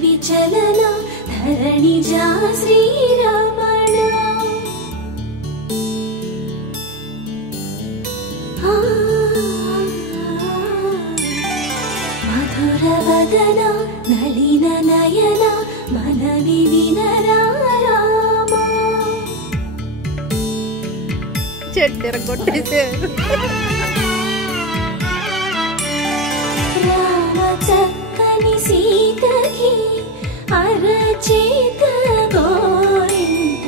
విచలన ధరణిజా శ్రీరమణ మధుర వదన నలిన నయన మనవి వినరామ చెడ్డర కొట్టేశారు రామ చక్కని సీతకి అరచేత గోరింట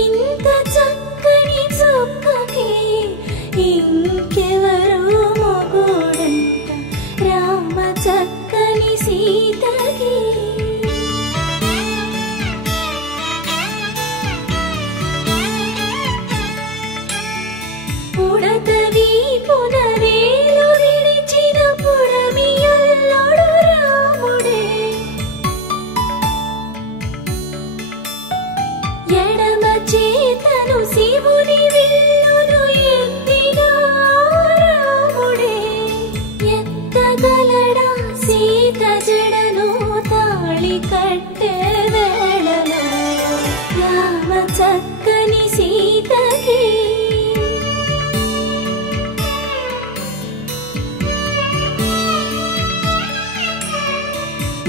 ఇంత చక్కని చుక్కకి ఇంకెవరు మొగుడంట రామ చక్కని సీతకి ఉడతవి పునవేలు విడిచిన పుడమియల్లోడు రాముడే ఎడమ చేతను శివుని విల్లును ఎత్తిన రాముడే ఎత్తగలడా సీత జడను తాళి కట్టే వేళలో రామ చక్కని సీతకి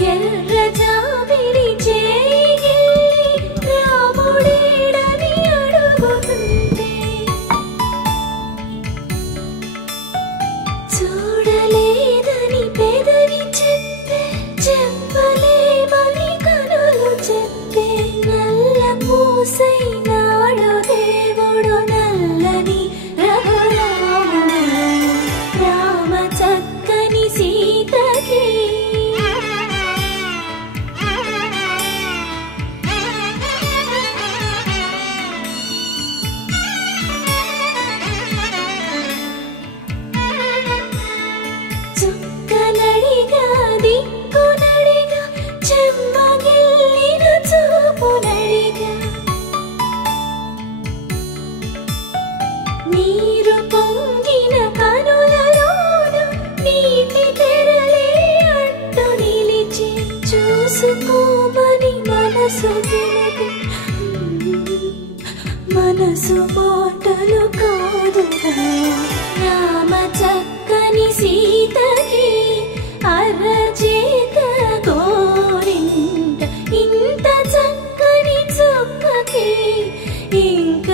ఎర్ర జాబిలి చేగిల్లి రాముడేడని అడుగుతుంటే చూడలేదని పెదవి చెప్పే చెప్పలేమని కనులు చెప్పే నల్ల పూసైనాడు దేవుడు నల్లని రఘురాముడు రామ చక్కని సీతకి చుక్కనడిగా దిక్కునడిగా చెమ్మగిల్లిన చూపునడిగా నీరు పొంగిన కనులలోన నీటి తెరలే అడ్డు నిలిచి చూసుకోమని మనసు తెలిపి మనసు మాటలు కాదుగా రామ చక్కని సీతకి అరచేత గోరింట ఇంత చక్కని చుక్కకి ఇంక